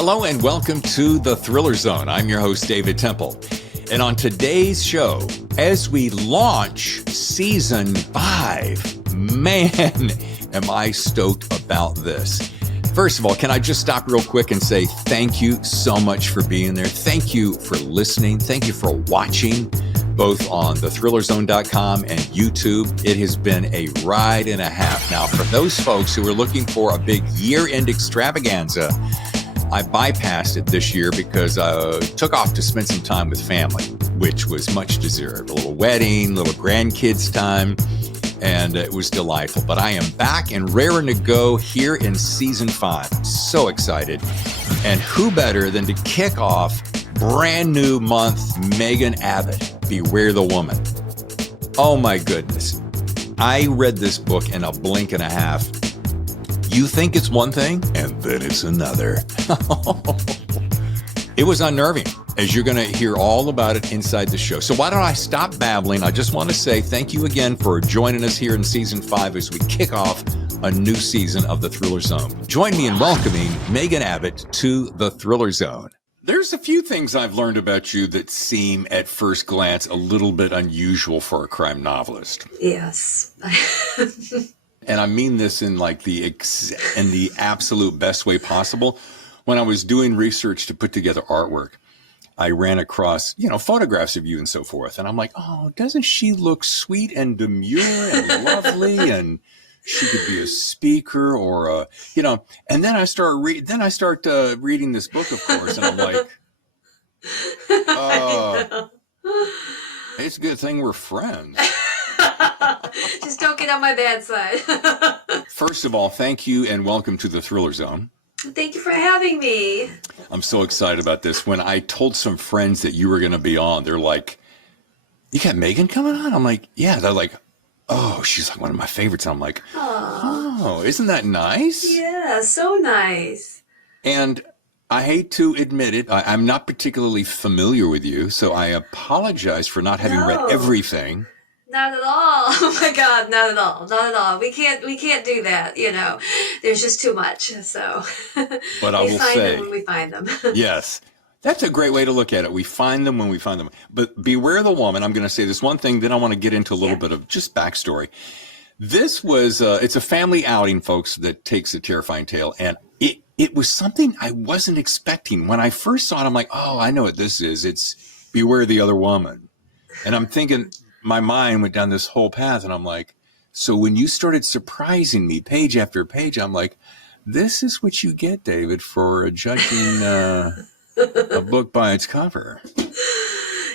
Hello and welcome to the Thriller Zone. I'm your host, David Temple. And on today's show, as we launch season 5, man, am I stoked about this. First of all, can I just stop real quick and say thank you so much for being there. Thank you for listening. Thank you for watching, both on thethrillerzone.com and YouTube. It has been a ride and a half. Now, for those folks who are looking for a big year-end extravaganza, I bypassed it this year because I took off to spend some time with family, which was much deserved. A little wedding, little grandkids time, and it was delightful. But I am back and raring to go here in season 5. I'm so excited. And who better than to kick off brand new month, Megan Abbott, Beware the Woman. Oh my goodness. I read this book in a blink and a half. You think it's one thing, and then it's another. It was unnerving, as you're going to hear all about it inside the show. So why don't I stop babbling? I just want to say thank you again for joining us here in season 5 as we kick off a new season of the Thriller Zone. Join me in welcoming Megan Abbott to the Thriller Zone. There's a few things I've learned about you that seem at first glance a little bit unusual for a crime novelist. Yes. And I mean this in like in the absolute best way possible. When I was doing research to put together artwork, I ran across, photographs of you and so forth. And I'm like, oh, doesn't she look sweet and demure and lovely? And she could be a speaker or and then I start reading this book, of course. And I'm like, it's a good thing we're friends. Just don't get on my bad side. First of all, thank you and welcome to the Thriller Zone. Thank you for having me. I'm so excited about this. When I told some friends that you were going to be on, they're like, you got Megan coming on? I'm like, yeah. They're like, oh, she's like one of my favorites. I'm like, oh, isn't that nice? Yeah, so nice. And I hate to admit it, I'm not particularly familiar with you, so I apologize for not having read everything. Not at all. Oh my God, not at all. Not at all. We can't do that, There's just too much. So but I will say them when we find them. Yes. That's a great way to look at it. We find them when we find them. But Beware the Woman, I'm going to say this one thing, then I want to get into a little bit of just backstory. This was, it's a family outing, folks, that takes a terrifying tale. And it was something I wasn't expecting. When I first saw it, I'm like, oh, I know what this is. It's Beware the Other Woman. And I'm thinking, my mind went down this whole path. And I'm like, so when you started surprising me page after page, I'm like, this is what you get, David, for judging a book by its cover.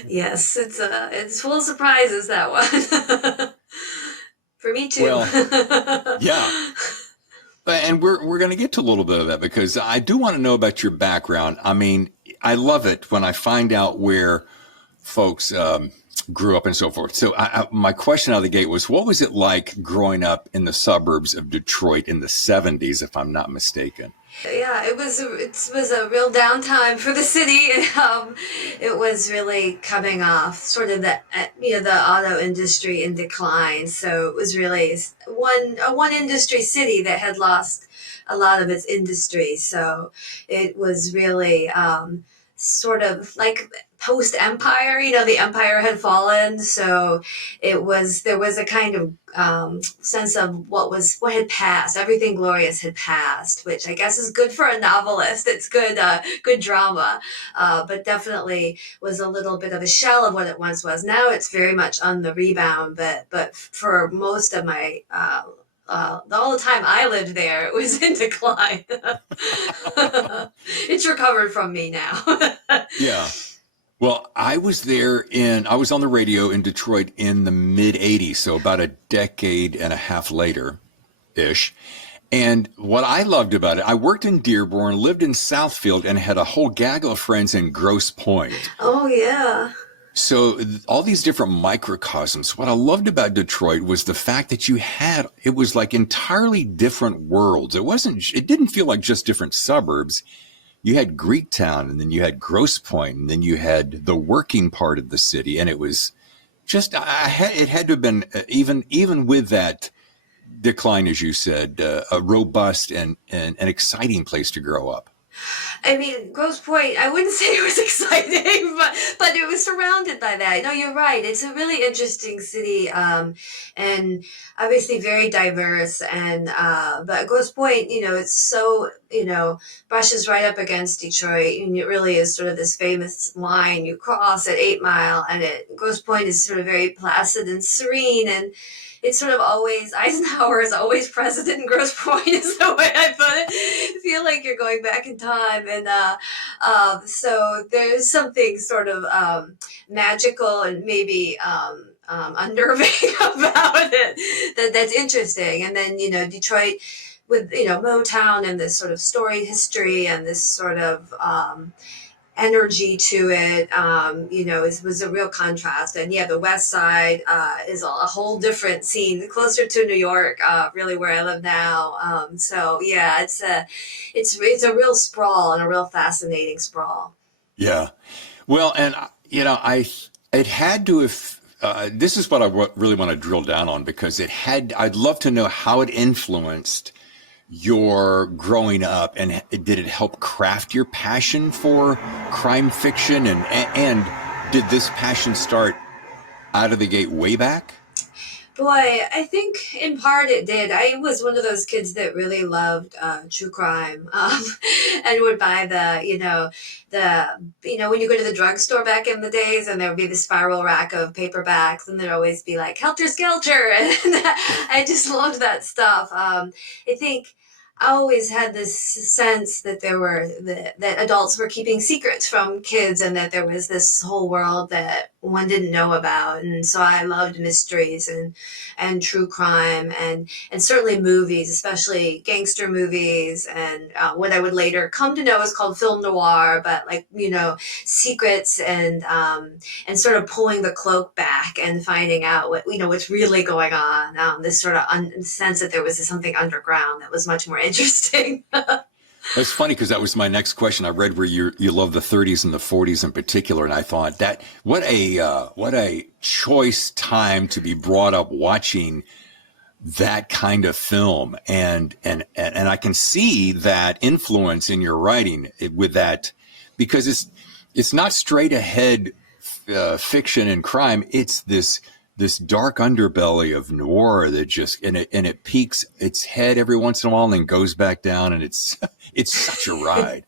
Yes, it's full of surprises, that one. For me too. Well, yeah. And we're going to get to a little bit of that because I do want to know about your background. I mean, I love it when I find out where folks grew up and so forth. So my question out of the gate was, what was it like growing up in the suburbs of Detroit in the 70s, if I'm not mistaken? Yeah, it was a real downtime for the city. It was really coming off sort of the auto industry in decline. So it was really a one industry city that had lost a lot of its industry. So it was really sort of like post-empire, the empire had fallen. So there was a kind of sense of what had passed. Everything glorious had passed, which I guess is good for a novelist. It's good drama, but definitely was a little bit of a shell of what it once was. Now it's very much on the rebound, but for most of my all the time I lived there, it was in decline. It's recovered from me now. Yeah. Well, I was on the radio in Detroit in the mid 80s. So about a decade and a half later ish. And what I loved about it, I worked in Dearborn, lived in Southfield, and had a whole gaggle of friends in Grosse Pointe. Oh, yeah. So all these different microcosms. What I loved about Detroit was the fact that it was like entirely different worlds. It didn't feel like just different suburbs. You had Greektown, and then you had Grosse Pointe, and then you had the working part of the city. And it was just, it had to have been, even with that decline, as you said, a robust and an exciting place to grow up. I mean, Grosse Pointe, I wouldn't say it was exciting, but it was surrounded by that. No, you're right. It's a really interesting city, and obviously very diverse. And but Grosse Pointe, it's so brushes right up against Detroit, and it really is sort of this famous line you cross at 8 Mile, and Grosse Pointe is sort of very placid and serene, and it's sort of always Eisenhower is always president in Grosse Pointe is the way I put it. I feel like you're going back in time, and so there's something sort of magical and maybe unnerving about it that's interesting. And then Detroit with Motown and this sort of storied history and this sort of energy to it, was a real contrast. And yeah, the West Side is a whole different scene, closer to New York, really where I live now. So yeah, it's a real sprawl and a real fascinating sprawl. Yeah. Well, and I it had to have. This is what I really want to drill down on, because I'd love to know how it influenced your growing up, and did it help craft your passion for crime fiction, and did this passion start out of the gate way back? Boy, I think in part it did. I was one of those kids that really loved true crime, and would buy when you go to the drugstore back in the days, and there would be the spiral rack of paperbacks, and there'd always be like Helter Skelter, and I just loved that stuff. I think I always had this sense that that adults were keeping secrets from kids, and that there was this whole world that one didn't know about. And so I loved mysteries and true crime, and certainly movies, especially gangster movies, and what I would later come to know is called film noir, but like secrets, and sort of pulling the cloak back and finding out what's really going on. This sort of sense that there was something underground that was much more interesting. That's funny, because that was my next question. I read where you love the 30s and the 40s in particular, and I thought that what a choice time to be brought up watching that kind of film, and I can see that influence in your writing with that, because it's not straight ahead fiction and crime. It's this dark underbelly of noir that just and it peaks its head every once in a while and then goes back down, and it's such a ride.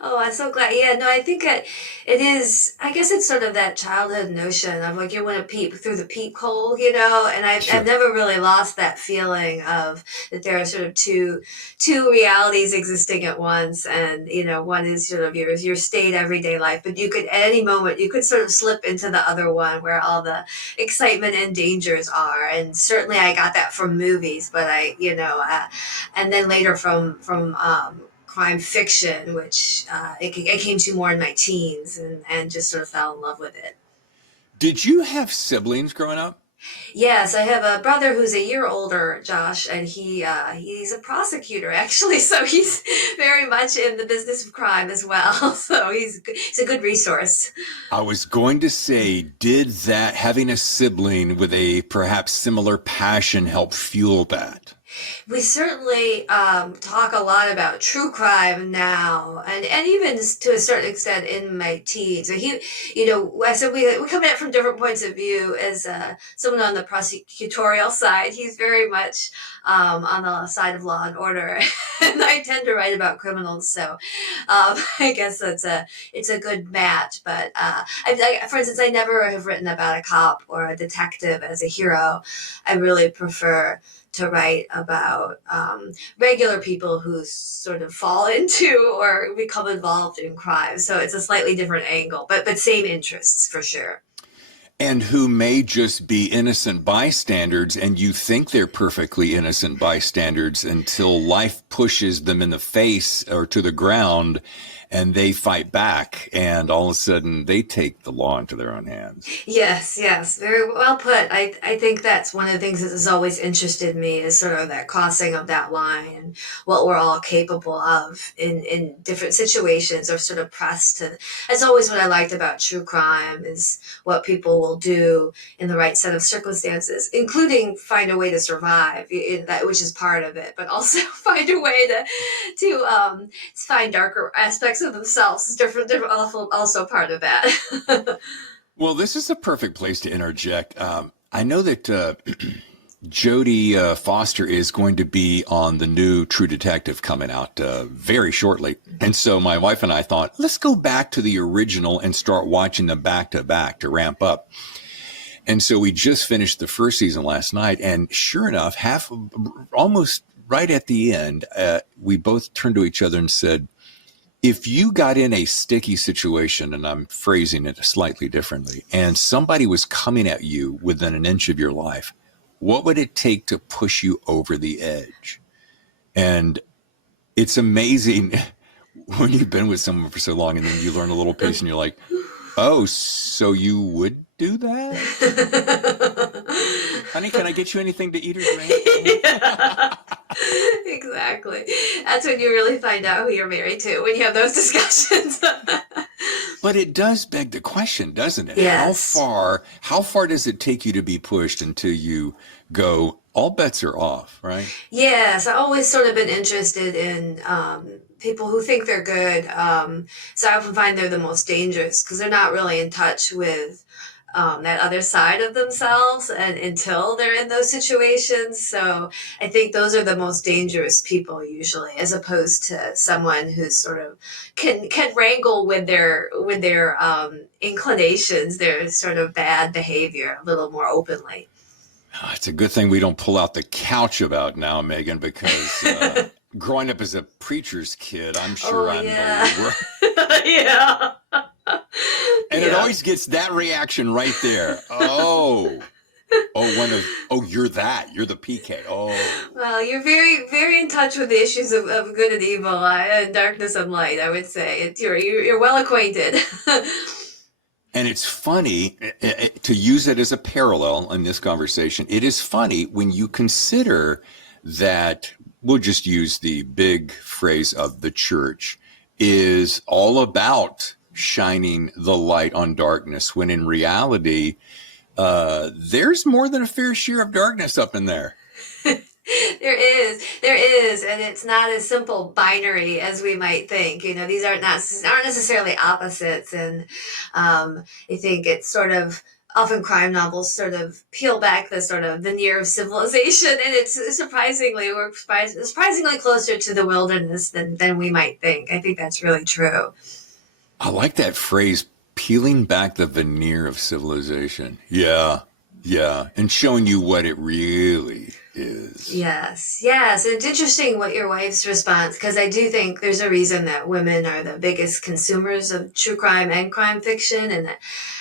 Oh, I'm so glad. Yeah, no, I think it is. I guess it's sort of that childhood notion of like you want to peep through the peephole, and I've Sure. never really lost that feeling of that there are sort of two realities existing at once, and one is sort of your state everyday life, but you could at any moment you could sort of slip into the other one where all the excitement and dangers are. And certainly I got that from movies, but and then later from crime fiction, which I came to more in my teens, and just sort of fell in love with it. Did you have siblings growing up? Yes, I have a brother who's a year older, Josh, and he's a prosecutor actually, so he's very much in the business of crime as well. So he's a good resource. I was going to say, did that, having a sibling with a perhaps similar passion, help fuel that? We certainly talk a lot about true crime now, and even to a certain extent in my teens. So I said we come at it from different points of view. As someone on the prosecutorial side, he's very much on the side of law and order, and I tend to write about criminals. So I guess it's a good match. But for instance, I never have written about a cop or a detective as a hero. I really prefer to write about regular people who sort of fall into or become involved in crime. So it's a slightly different angle, but same interests for sure. And who may just be innocent bystanders, and you think they're perfectly innocent bystanders until life pushes them in the face or to the ground, and they fight back, and all of a sudden they take the law into their own hands. Yes, very well put. I think that's one of the things that has always interested me is sort of that crossing of that line and what we're all capable of in different situations or sort of pressed to. That's always what I liked about true crime is what people will do in the right set of circumstances, including find a way to survive, which is part of it, but also find a way to find darker aspects of themselves is different also part of that. Well, this is a perfect place to interject. I know that Jodie Foster is going to be on the new True Detective coming out very shortly. And so my wife and I thought, let's go back to the original and start watching them back to back to ramp up. And so we just finished the first season last night. And sure enough, almost right at the end, we both turned to each other and said, if you got in a sticky situation, and I'm phrasing it slightly differently, and somebody was coming at you within an inch of your life, what would it take to push you over the edge? And it's amazing when you've been with someone for so long and then you learn a little piece and you're like, oh, so you would do that? Honey, can I get you anything to eat or drink? Yeah, exactly. That's when you really find out who you're married to, when you have those discussions. But it does beg the question, doesn't it? Yes. How far does it take you to be pushed until you go, all bets are off, right? Yes, I've always sort of been interested in people who think they're good. So I often find they're the most dangerous because they're not really in touch with that other side of themselves and until they're in those situations. So I think those are the most dangerous people usually, as opposed to someone who's sort of can wrangle with their inclinations, their sort of bad behavior a little more openly. It's a good thing we don't pull out the couch about now, Megan, because growing up as a preacher's kid, I'm sure I'm yeah. Yeah. And it always gets that reaction right there. Oh, you're the PK. Oh. Well, you're very, very in touch with the issues of good and evil, and darkness and light, I would say. You're well acquainted. And it's funny to use it as a parallel in this conversation. It is funny when you consider that, we'll just use the big phrase of the church, is all about shining the light on darkness, when in reality, there's more than a fair share of darkness up in there. There is, and it's not as simple binary as we might think. You know, these aren't necessarily opposites, and I think it's sort of often crime novels sort of peel back the sort of veneer of civilization, and it's surprisingly closer to the wilderness than we might think. I think that's really true. I like that phrase, peeling back the veneer of civilization. Yeah, and showing you what it really is. Yes. And it's interesting what your wife's response, because I do think there's a reason that women are the biggest consumers of true crime and crime fiction. And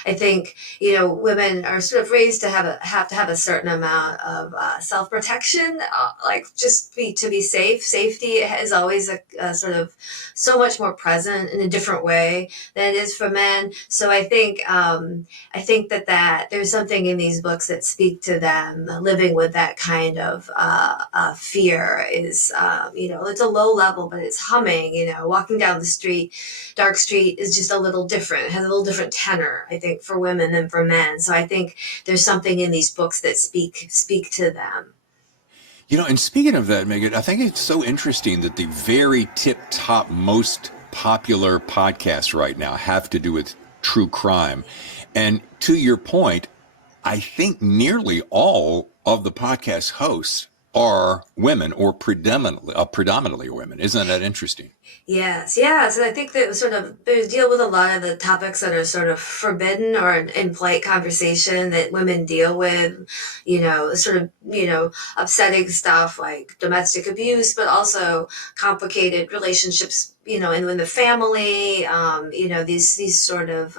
I think, women are sort of raised to have to have a certain amount of self-protection, like just to be safe. Safety is always a sort of so much more present in a different way than it is for men. So I think that there's something in these books that speak to them living with that kind of fear. Is it's a low level, but it's humming. Walking down the street, dark street, is just a little different. It has a little different tenor, I think, for women than for men. So I think there's something in these books that speak to them. And speaking of that, Megan, I think it's so interesting that the very tip-top most popular podcasts right now have to do with true crime. And to your point, I think nearly all of the podcast hosts are women, or predominantly women. Isn't that interesting? Yes. And I think that they deal with a lot of the topics that are sort of forbidden or in polite conversation that women deal with, upsetting stuff like domestic abuse, but also complicated relationships, in the family, these sort of,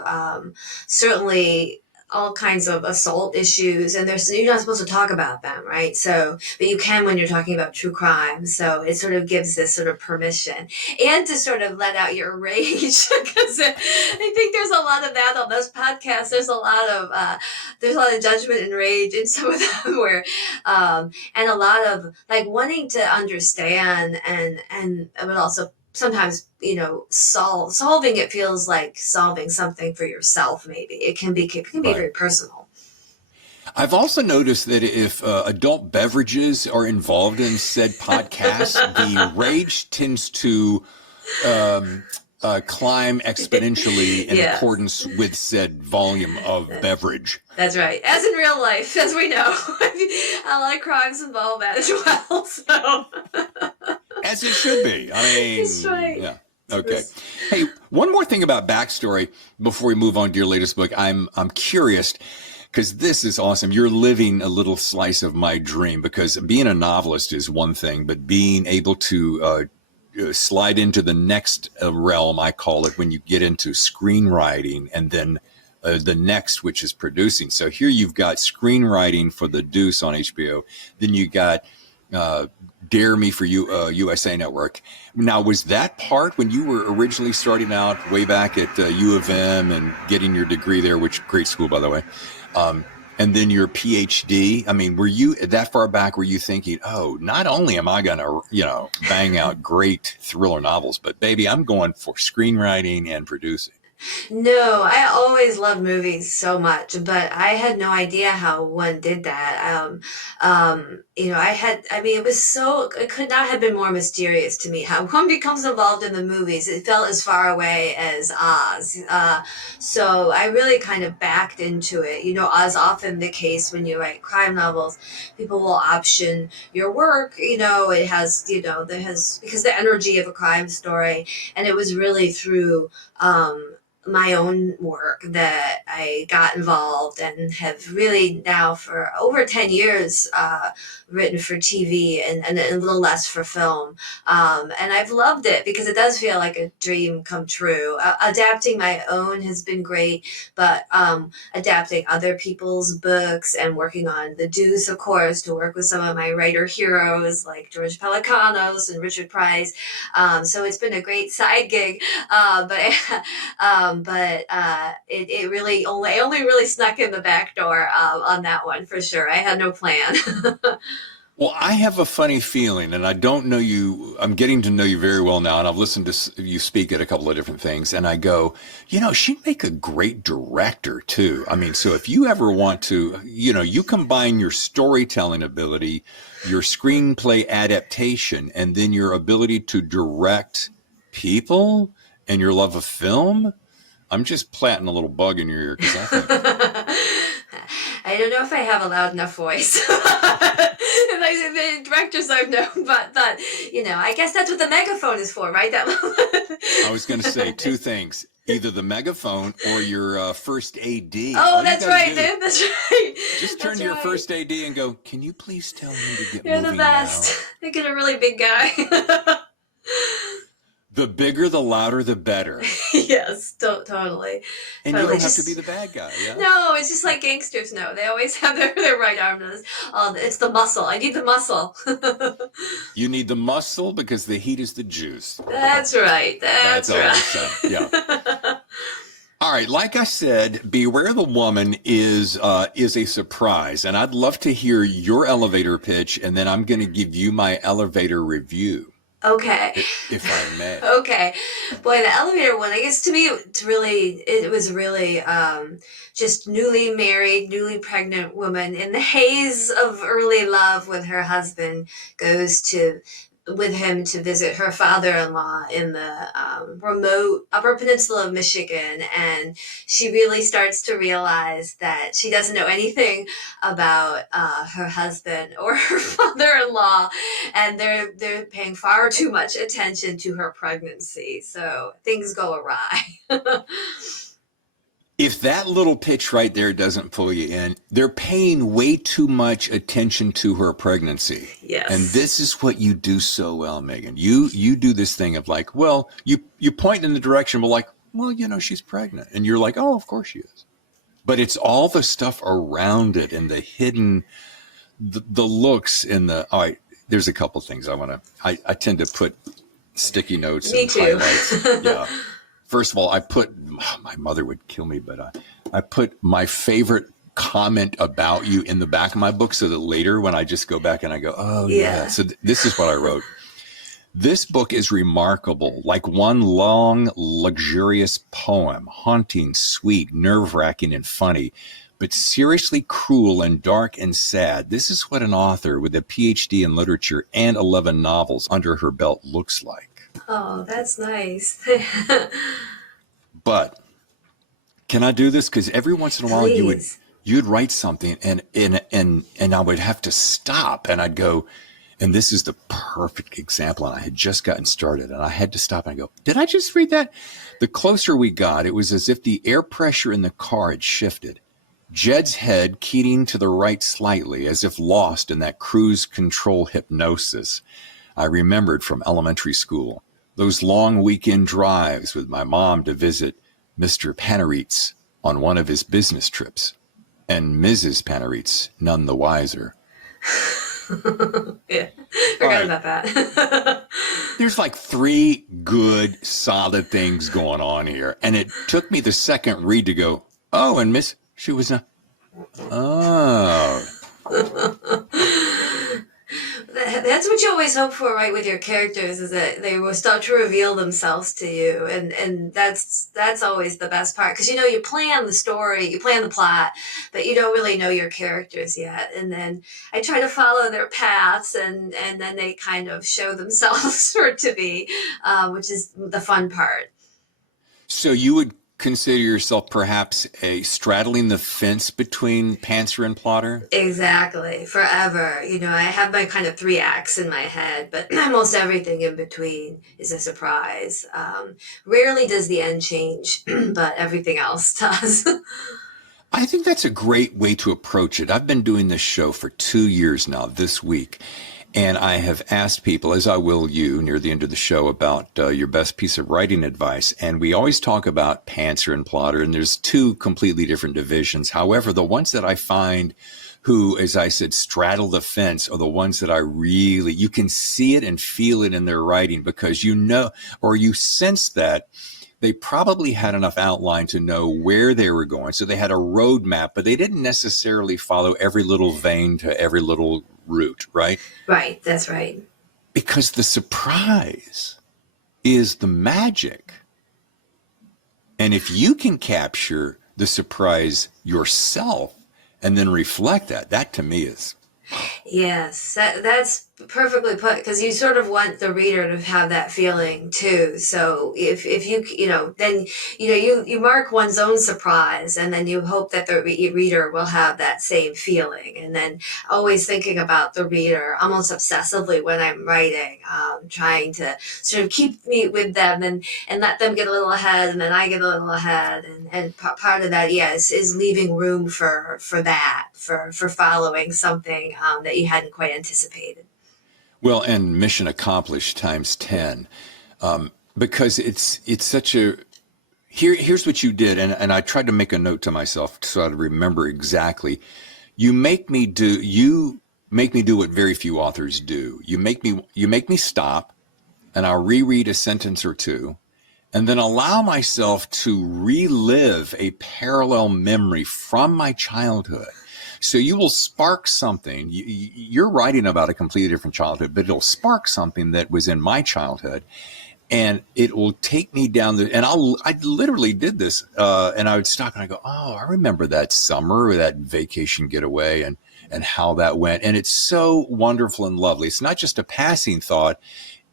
certainly all kinds of assault issues, and you're not supposed to talk about them, right? So, but you can when you're talking about true crime. So it sort of gives this sort of permission, and to sort of let out your rage, because I think there's a lot of that on those podcasts. There's a lot of judgment and rage in some of them, where, and a lot of like wanting to understand, and but also sometimes, solving it feels like solving something for yourself. Maybe it can be Right. very personal. I've also noticed that if adult beverages are involved in said podcast, the rage tends to climb exponentially in Yes. accordance with said volume of beverage. That's right. As in real life, as we know. A lot of crimes involve that as well. So. As it should be. I mean, That's right. yeah. Okay. Hey, one more thing about backstory before we move on to your latest book. I'm curious because this is awesome. You're living a little slice of my dream, because being a novelist is one thing, but being able to slide into the next realm, I call it, when you get into screenwriting, and then the next, which is producing. So here you've got screenwriting for the Deuce on HBO. Then you got Dare Me for USA Network. Now, was that part when you were originally starting out way back at U of M and getting your degree there, which great school, by the way, and then your PhD? I mean, were you that far back? Were you thinking, oh, not only am I going to, bang out great thriller novels, but baby, I'm going for screenwriting and producing? No, I always loved movies so much, but I had no idea how one did that. It could not have been more mysterious to me how one becomes involved in the movies. It felt as far away as Oz. So I really kind of backed into it. As often the case when you write crime novels, people will option your work. It has, because the energy of a crime story, and it was really through, my own work that I got involved and have really now for over 10 years written for TV and a little less for film. And I've loved it because it does feel like a dream come true. Adapting my own has been great, but adapting other people's books and working on The Deuce, of course, to work with some of my writer heroes like George Pelecanos and Richard Price. So it's been a great side gig, but it really I only really snuck in the back door on that one for sure. I had no plan. Well, I have a funny feeling, and I don't know you. I'm getting to know you very well now, and I've listened to you speak at a couple of different things, and I go, she'd make a great director too. I mean, so if you ever want to, you combine your storytelling ability, your screenplay adaptation, and then your ability to direct people and your love of film. I'm just planting a little bug in your ear because I think I don't know if I have a loud enough voice. The directors I've known, but I guess that's what the megaphone is for, right? I was going to say two things: either the megaphone or your first AD. Oh, that's right, dude. That's right. Just turn to your first AD and go, "Can you please tell him to get You're moving the best. now?" They get a really big guy. The bigger, the louder, the better. Yes, totally. And you don't have to be the bad guy, yeah? No, it's just like gangsters know. They always have their right arm. It's the muscle. I need the muscle. You need the muscle because the heat is the juice. That's right. That's right. Yeah. All right, like I said, Beware the Woman is a surprise, and I'd love to hear your elevator pitch, and then I'm going to give you my elevator review. Okay. If I may. Okay. Boy, the elevator one, I guess to me, it was really just newly married, newly pregnant woman in the haze of early love with her husband goes with him to visit her father-in-law in the remote Upper Peninsula of Michigan, and she really starts to realize that she doesn't know anything about her husband or her father-in-law, and they're paying far too much attention to her pregnancy, so things go awry. If that little pitch right there doesn't pull you in, they're paying way too much attention to her pregnancy. Yes. And this is what you do so well, Megan. You do this thing of like, well, you point in the direction, but like, well, she's pregnant. And you're like, oh, of course she is. But it's all the stuff around it and the hidden, the looks and there's a couple things I tend to put sticky notes and highlights. Yeah. First of all, my mother would kill me, but I put my favorite comment about you in the back of my book so that later when I just go back and I go, oh, yeah. So this is what I wrote. This book is remarkable, like one long, luxurious poem, haunting, sweet, nerve-wracking, and funny, but seriously cruel and dark and sad. This is what an author with a PhD in literature and 11 novels under her belt looks like. Oh, that's nice. But can I do this? Because every once in a while Please. you'd write something and I would have to stop and I'd go, and this is the perfect example. And I had just gotten started and I had to stop and I go, did I just read that? The closer we got, it was as if the air pressure in the car had shifted. Jed's head keying to the right slightly, as if lost in that cruise control hypnosis I remembered from elementary school. Those long weekend drives with my mom to visit Mr. Panaritz on one of his business trips, and Mrs. Panaritz none the wiser. Yeah, All forgot right, about that. there's like three good, solid things going on here, and it took me the second read to go, oh, and she was not, oh. That's what you always hope for, right, with your characters, is that they will start to reveal themselves to you, and that's always the best part, because you plan the story, you plan the plot, but you don't really know your characters yet, and then I try to follow their paths, and then they kind of show themselves for to be, which is the fun part. So you would consider yourself perhaps a straddling the fence between pantser and plotter? Exactly. Forever. I have my kind of three acts in my head, but almost everything in between is a surprise. Rarely does the end change, but everything else does. I think that's a great way to approach it. I've been doing this show for 2 years now this week, and I have asked people, as I will you, near the end of the show, about your best piece of writing advice. And we always talk about pantser and plotter, and there's two completely different divisions. However, the ones that I find who, as I said, straddle the fence are the ones that you can see it and feel it in their writing, because or you sense that they probably had enough outline to know where they were going. So they had a roadmap, but they didn't necessarily follow every little vein to every little route, right? Right. That's right. Because the surprise is the magic. And if you can capture the surprise yourself and then reflect that to me is... Yes, that's perfectly put, because you sort of want the reader to have that feeling too. So if you then you mark one's own surprise, and then you hope that the reader will have that same feeling, and then always thinking about the reader almost obsessively when I'm writing, trying to sort of keep me with them, and let them get a little ahead, and then I get a little ahead, and part of that, yes, is leaving room for that, for following something that you hadn't quite anticipated. Well, and mission accomplished times 10, because it's such a... Here's what you did, and I tried to make a note to myself so I'd remember exactly. You make me do what very few authors do. You make me stop, and I'll reread a sentence or two, and then allow myself to relive a parallel memory from my childhood. So you will spark something. You're writing about a completely different childhood, but it'll spark something that was in my childhood, and it will take me down and I literally did this, and I would stop and I go, oh, I remember that summer or that vacation getaway and how that went. And it's so wonderful and lovely. It's not just a passing thought.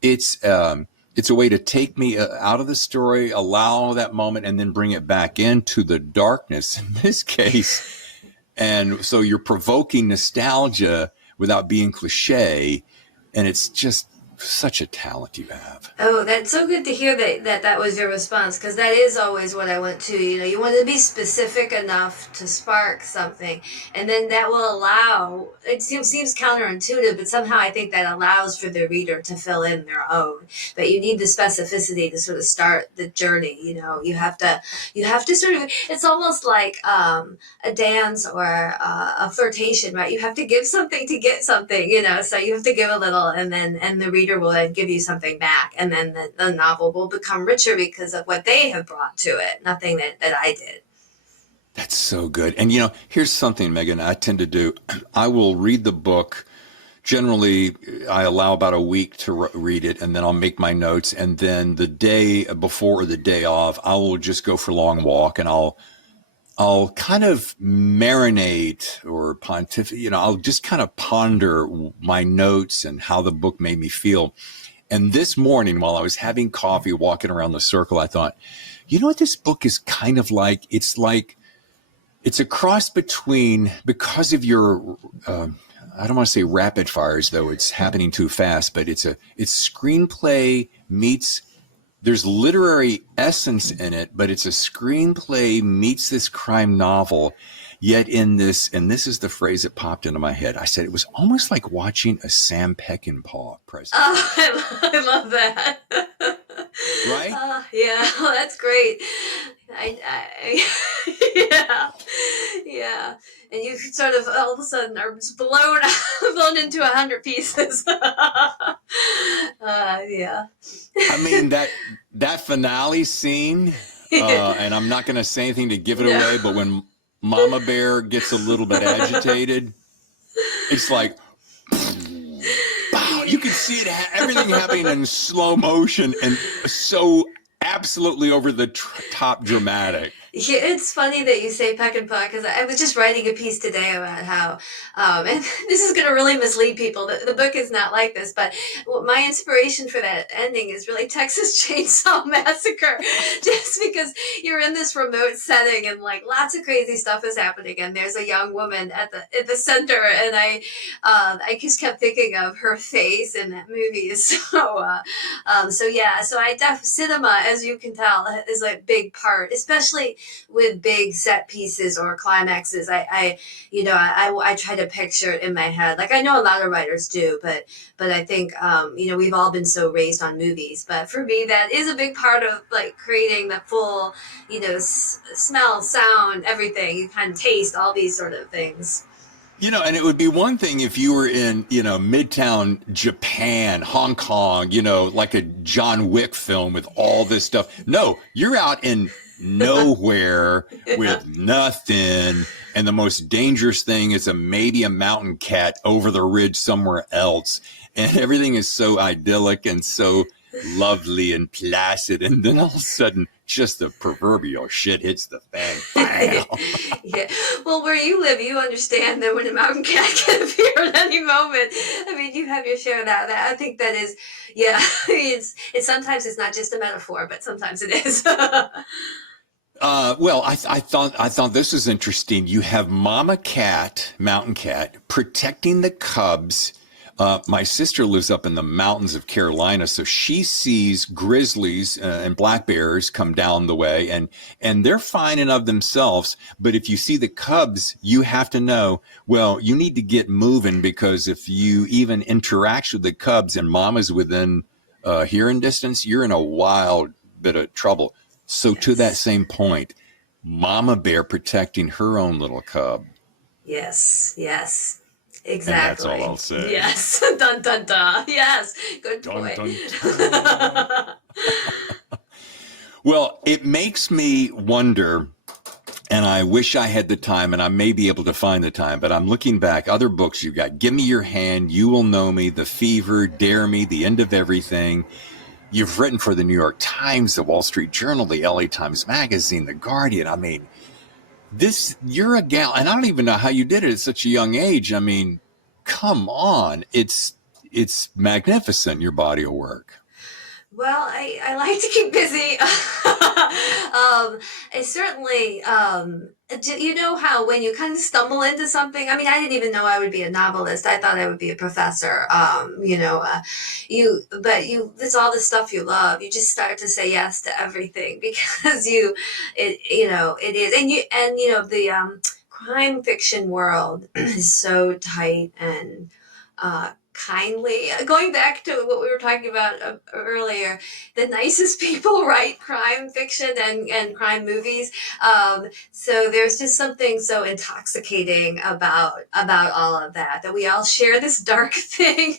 It's a way to take me out of the story, allow that moment, and then bring it back into the darkness in this case. And so you're provoking nostalgia without being cliche. And it's just such a talent you have. Oh, that's so good to hear that was your response, because that is always what I want to. You want to be specific enough to spark something, and then that will allow. It seems counterintuitive, but somehow I think that allows for the reader to fill in their own. But you need the specificity to sort of start the journey. You have to sort of. It's almost like a dance or a flirtation, right? You have to give something to get something. So you have to give a little, and the reader will then give you something back, and then the novel will become richer because of what they have brought to it, nothing that I did. That's so good. And here's something, Megan, I tend to do. I will read the book. Generally, I allow about a week to read it, and then I'll make my notes, and then the day before or the day of, I will just go for a long walk, and I'll kind of marinate or pontificate, I'll just kind of ponder my notes and how the book made me feel. And this morning, while I was having coffee, walking around the circle, I thought, you know what this book is kind of like? It's a cross between, because of your, I don't want to say rapid fires, though it's happening too fast, but it's screenplay meets, there's literary essence in it, but it's a screenplay meets this crime novel. Yet in this, and this is the phrase that popped into my head, I said it was almost like watching a Sam Peckinpah presentation. Oh, I love that. Right? Yeah, well, that's great. Yeah, yeah. And you sort of all of a sudden are just blown into 100 pieces. Yeah. I mean, that finale scene, and I'm not going to say anything to give it away, but when Mama Bear gets a little bit agitated, it's like, wow, you can see everything happening in slow motion and so absolutely over the top dramatic. Yeah, it's funny that you say Peckinpah, because I was just writing a piece today about how, and this is going to really mislead people. The book is not like this, but my inspiration for that ending is really Texas Chainsaw Massacre, just because you're in this remote setting and like lots of crazy stuff is happening, and there's a young woman at the center, and I just kept thinking of her face in that movie. So yeah, so cinema, as you can tell, is a big part, especially with big set pieces or climaxes. I try to picture it in my head. Like, I know a lot of writers do, but I think, we've all been so raised on movies, but for me, that is a big part of like creating the full, smell, sound, everything. You kind of taste all these sort of things. And it would be one thing if you were in, Midtown Japan, Hong Kong, like a John Wick film with all this stuff. No, you're out in nowhere with nothing, and the most dangerous thing is maybe a mountain cat over the ridge somewhere else, and everything is so idyllic and so lovely and placid, and then all of a sudden just the proverbial shit hits the fan. Yeah. Well, where you live, you understand that when a mountain cat can appear at any moment. I mean, you have your share of that. I think that is, yeah. It's sometimes it's not just a metaphor, but sometimes it is. Well, I thought this was interesting. You have Mama Cat, Mountain Cat, protecting the cubs. My sister lives up in the mountains of Carolina, so she sees grizzlies and black bears come down the way, and they're fine and of themselves. But if you see the cubs, you have to know, well, you need to get moving, because if you even interact with the cubs and Mama's within hearing distance, you're in a wild bit of trouble. So yes. To that same point, Mama Bear protecting her own little cub. Yes, exactly. And that's all I'll say. Yes, dun dun dun. Yes, good point. Dun, dun, dun. Well, it makes me wonder, and I wish I had the time, and I may be able to find the time, but I'm looking back, other books you've got. Give Me Your Hand, You Will Know Me, The Fever, Dare Me, The End of Everything. You've written for the New York Times, the Wall Street Journal, the LA Times Magazine, the Guardian. I mean, you're a gal, and I don't even know how you did it at such a young age. I mean, come on. It's magnificent, your body of work. Well, I like to keep busy. I certainly, you know how when you kind of stumble into something, I mean, I didn't even know I would be a novelist. I thought I would be a professor. It's all the stuff you love. You just start to say yes to everything because it is. The crime fiction world is so tight and, kindly. Going back to what we were talking about earlier, the nicest people write crime fiction and crime movies. So there's just something so intoxicating about all of that we all share this dark thing,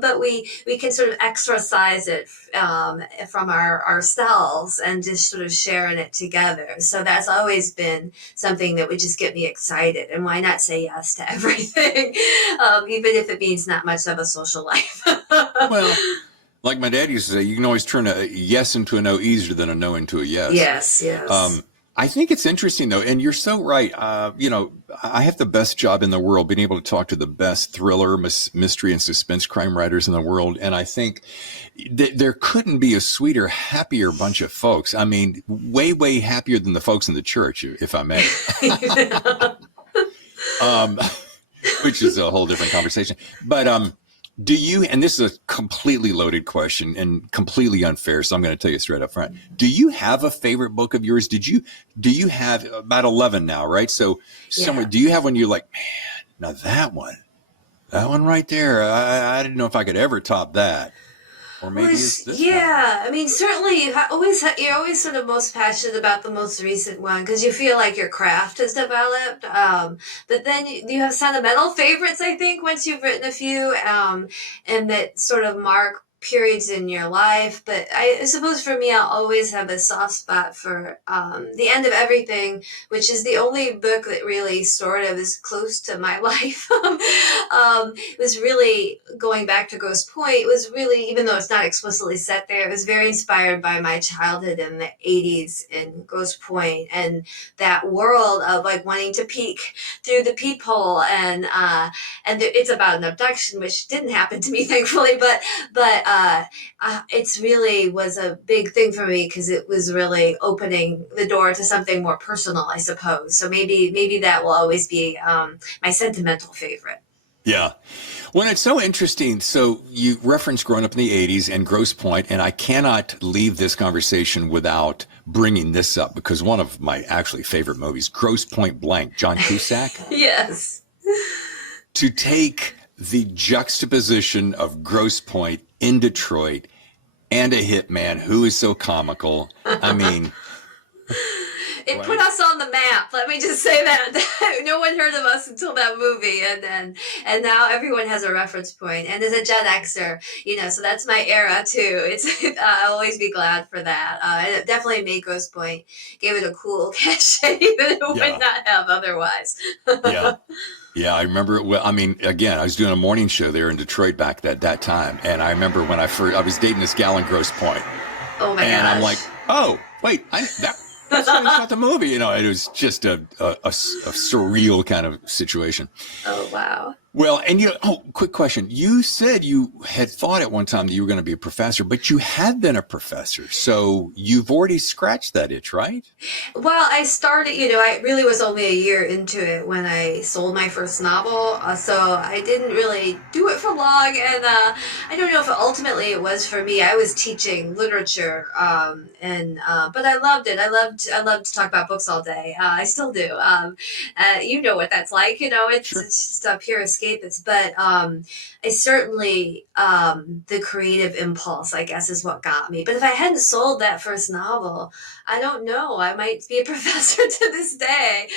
but we can sort of exorcise it from ourselves and just sort of sharing it together. So that's always been something that would just get me excited. And why not say yes to everything, even if it means not much of a social life. Well, like my dad used to say, you can always turn a yes into a no easier than a no into a yes. Yes. I think it's interesting though, and you're so right. I have the best job in the world, being able to talk to the best thriller, mystery, and suspense crime writers in the world. And I think there couldn't be a sweeter, happier bunch of folks. I mean, way, way happier than the folks in the church, if I may. Which is a whole different conversation. But do you, and this is a completely loaded question and completely unfair, so I'm going to tell you straight up front. Do you have a favorite book of yours? Do you have about 11 now, right? So somewhere, do you have one you're like, man, now that one right there, I didn't know if I could ever top that. Or maybe it's this one. I mean, certainly you're always sort of most passionate about the most recent one because you feel like your craft has developed. But then you have sentimental favorites, I think, once you've written a few, and that sort of mark periods in your life. But I suppose for me, I'll always have a soft spot for The End of Everything, which is the only book that really sort of is close to my life. It was really, going back to Grosse Pointe, it was really, even though it's not explicitly set there, it was very inspired by my childhood in the 80s in Grosse Pointe and that world of like wanting to peek through the peephole, and it's about an abduction, which didn't happen to me, thankfully, but it's really was a big thing for me because it was really opening the door to something more personal, I suppose. So maybe that will always be my sentimental favorite. Yeah. Well, it's so interesting. So you referenced growing up in the 80s and Grosse Pointe, and I cannot leave this conversation without bringing this up because one of my actually favorite movies, Grosse Pointe Blank, John Cusack. Yes. To take the juxtaposition of Grosse Pointe in Detroit and a hitman who is so comical. I mean, it put us on the map. Let me just say that. No one heard of us until that movie, and now everyone has a reference point. And as a Gen Xer, so that's my era too. I'll always be glad for that. And it definitely made Grosse Pointe, gave it a cool cachet that it would not have otherwise. Yeah. Yeah, I remember. Well, I mean, again, I was doing a morning show there in Detroit back at that time, and I remember when I was dating this gal in Grosse Pointe. Oh my gosh! And I'm like, oh wait, that's when I shot the movie. It was just a surreal kind of situation. Oh wow! Well, and quick question. You said you had thought at one time that you were going to be a professor, but you have been a professor. So you've already scratched that itch, right? Well, I started, I really was only a year into it when I sold my first novel. So I didn't really do it for long. And I don't know if ultimately it was for me. I was teaching literature. But I loved it. I loved to talk about books all day. I still do. You know what that's like. It's just a pure escapist. But I certainly, the creative impulse, I guess, is what got me. But if I hadn't sold that first novel, I don't know. I might be a professor to this day.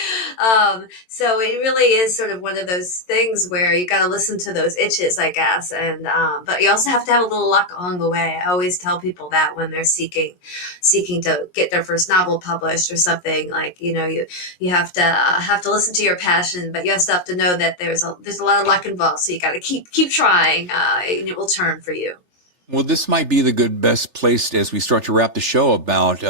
So it really is sort of one of those things where you got to listen to those itches, I guess. And but you also have to have a little luck along the way. I always tell people that when they're seeking to get their first novel published or something, like you have to listen to your passion, but you also have to know that there's a lot of luck involved. So you got to keep trying, and it will turn for you. Well, this might be the best place as we start to wrap the show about,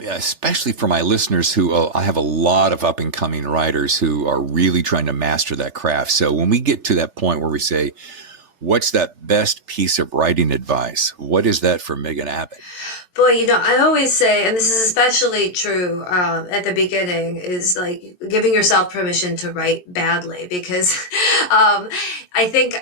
especially for my listeners who I have a lot of up and coming writers who are really trying to master that craft. So when we get to that point where we say, what's that best piece of writing advice? What is that for Megan Abbott? Boy, I always say, and this is especially true at the beginning, is like giving yourself permission to write badly, because I think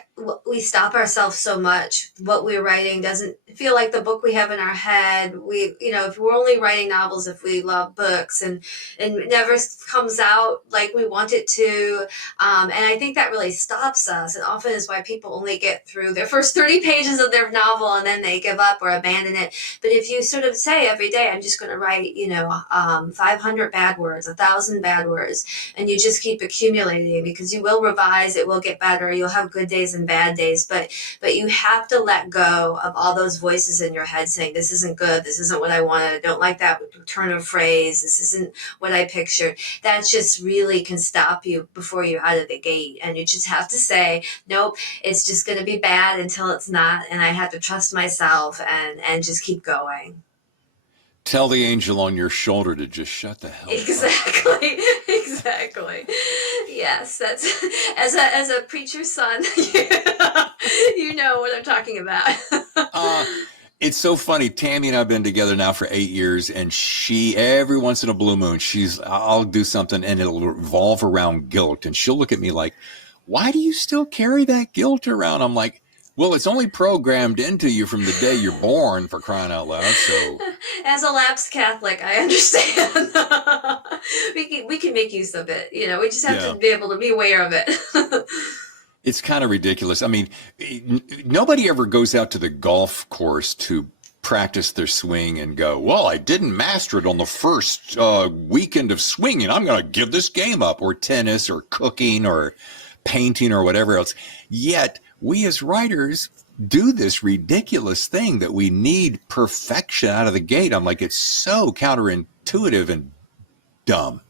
we stop ourselves so much. What we're writing doesn't feel like the book we have in our head. If we're only writing novels if we love books, and it never comes out like we want it to. And I think that really stops us, and often is why people only get through their first 30 pages of their novel and then they give up or abandon it. But if you sort of say every day, I'm just going to write, 500 bad words, 1,000 bad words, and you just keep accumulating, because you will revise, it will get better. You'll have good days and bad days, but you have to let go of all those voices in your head saying, this isn't good. This isn't what I wanted. I don't like that turn of phrase. This isn't what I pictured. That just really can stop you before you're out of the gate. And you just have to say, nope, it's just going to be bad until it's not. And I have to trust myself and just keep going. Tell the angel on your shoulder to just shut the hell up. Exactly. Exactly. Yes, that's as a preacher's son, you know what I'm talking about. It's so funny. Tammy and I have been together now for 8 years, and she, every once in a blue moon, I'll do something and it'll revolve around guilt. And she'll look at me like, why do you still carry that guilt around? I'm like, well, it's only programmed into you from the day you're born, for crying out loud. So, as a lapsed Catholic, I understand. we can make use of it. You know, we just have to be able to be aware of it. It's kind of ridiculous. I mean, nobody ever goes out to the golf course to practice their swing and go, well, I didn't master it on the first weekend of swinging. I'm going to give this game up, or tennis or cooking or painting or whatever else. Yet we as writers do this ridiculous thing that we need perfection out of the gate. I'm like, it's so counterintuitive and dumb.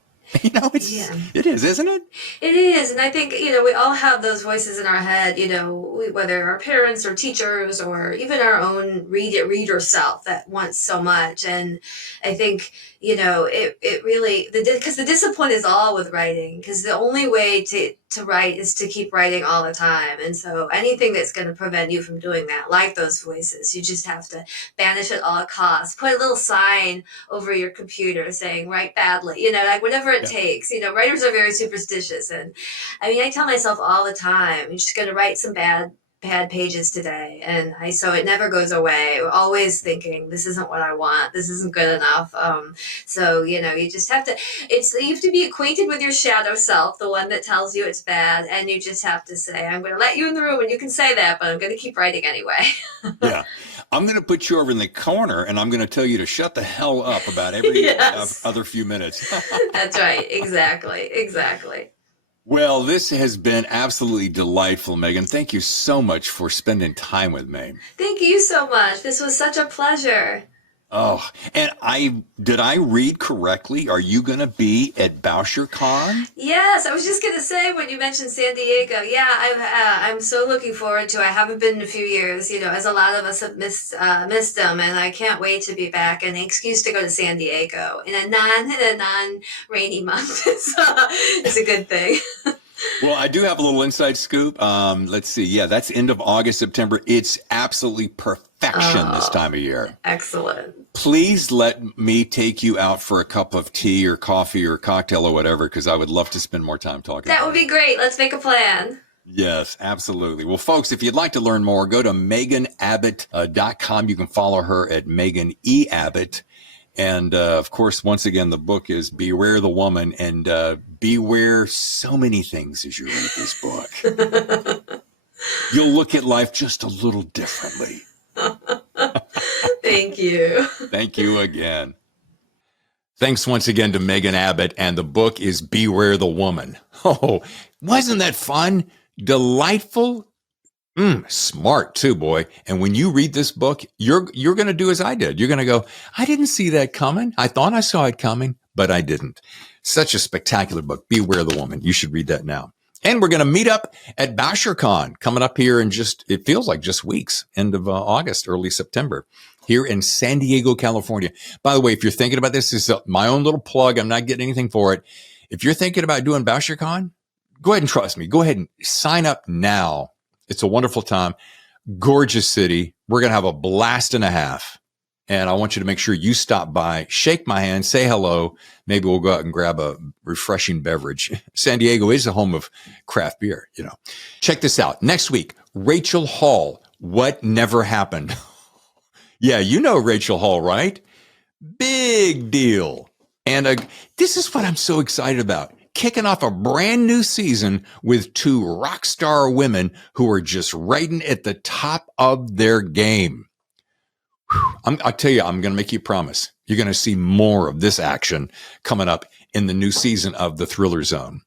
You know, it is, isn't it? It is. And I think, you know, we all have those voices in our head, you know, whether our parents or teachers or even our own reader self that wants so much. And I think, you know, it really, because the discipline is all with writing, because the only way to write is to keep writing all the time. And so anything that's going to prevent you from doing that, like those voices, you just have to banish at all costs. Put a little sign over your computer saying write badly, you know, like whatever it takes. You know, writers are very superstitious. And I mean, I tell myself all the time, you're just going to write some bad pages today. And so it never goes away. We're always thinking, this isn't what I want. This isn't good enough. So, you know, you just have to, you have to be acquainted with your shadow self, the one that tells you it's bad. And you just have to say, I'm going to let you in the room and you can say that, but I'm going to keep writing anyway. Yeah. I'm going to put you over in the corner and I'm going to tell you to shut the hell up about every other few minutes. That's right. Exactly. Well, this has been absolutely delightful, Megan. Thank you so much for spending time with me. Thank you so much. This was such a pleasure. Oh, and did I read correctly? Are you going to be at BoucherCon? Yes, I was just going to say when you mentioned San Diego. Yeah, I'm so looking forward to it. I haven't been in a few years, you know, as a lot of us have missed them, and I can't wait to be back. And an excuse to go to San Diego in a non-rainy month is a good thing. Well, I do have a little inside scoop. Let's see. Yeah, that's end of August, September. It's absolutely perfection this time of year. Excellent. Please let me take you out for a cup of tea or coffee or cocktail or whatever, because I would love to spend more time talking. That would be great. Let's make a plan. Yes, absolutely. Well, folks, if you'd like to learn more, go to meganabbott.com. You can follow her at Megan E. Abbott. And, of course, once again, the book is Beware the Woman, and beware so many things as you read this book. You'll look at life just a little differently. Thank you. Thank you again. Thanks once again to Megan Abbott, and the book is Beware the Woman. Oh, wasn't that fun? Delightful? Smart too, boy. And when you read this book, you're going to do as I did. You're going to go, I didn't see that coming. I thought I saw it coming, but I didn't. Such a spectacular book. Beware the Woman. You should read that now. And we're going to meet up at BoucherCon coming up here in it feels like just weeks, end of August, early September, here in San Diego, California. By the way, if you're thinking about this is my own little plug. I'm not getting anything for it. If you're thinking about doing BoucherCon, go ahead and trust me. Go ahead and sign up now. It's a wonderful time. Gorgeous city. We're going to have a blast and a half. And I want you to make sure you stop by, shake my hand, say hello. Maybe we'll go out and grab a refreshing beverage. San Diego is the home of craft beer, you know. Check this out. Next week, Rachel Hall, What Never Happened. Yeah, you know Rachel Hall, right? Big deal. And this is what I'm so excited about. Kicking off a brand new season with two rock star women who are just writing at the top of their game. I'll tell you, I'm going to make you a promise. You're going to see more of this action coming up in the new season of The Thriller Zone.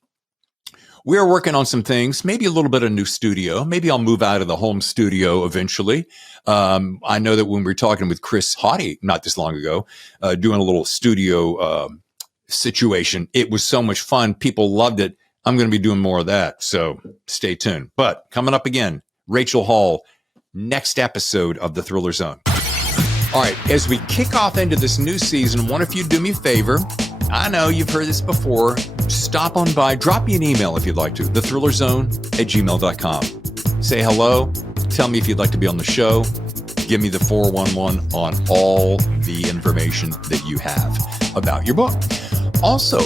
We are working on some things, maybe a little bit of new studio. Maybe I'll move out of the home studio eventually. I know that when we were talking with Chris Haughty not this long ago, doing a little studio situation, it was so much fun. People loved it. I'm going to be doing more of that. So stay tuned. But coming up again, Rachel Hall, next episode of The Thriller Zone. All right, as we kick off into this new season, I wonder if you'd do me a favor. I know you've heard this before. Stop on by, drop me an email if you'd like to, thethrillerzone@gmail.com. Say hello. Tell me if you'd like to be on the show. Give me the 411 on all the information that you have about your book. Also,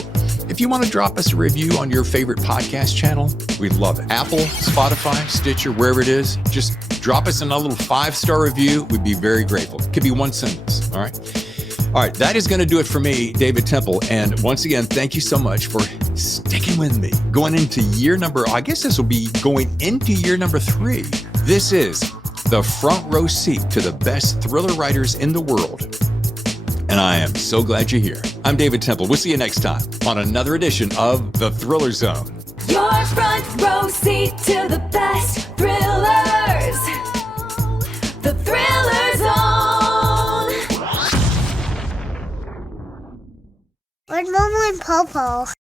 if you want to drop us a review on your favorite podcast channel, we'd love it. Apple, Spotify, Stitcher, wherever it is, just drop us a little 5-star review. We'd be very grateful. It could be one sentence, all right? All right, that is going to do it for me, David Temple. And once again, thank you so much for sticking with me. Going into year number, I guess this will be going into year number 3. This is the front row seat to the best thriller writers in the world. And I am so glad you're here. I'm David Temple. We'll see you next time on another edition of The Thriller Zone. Your front row seat to the best thrillers. The Thriller Zone. Where's Momo and Popo?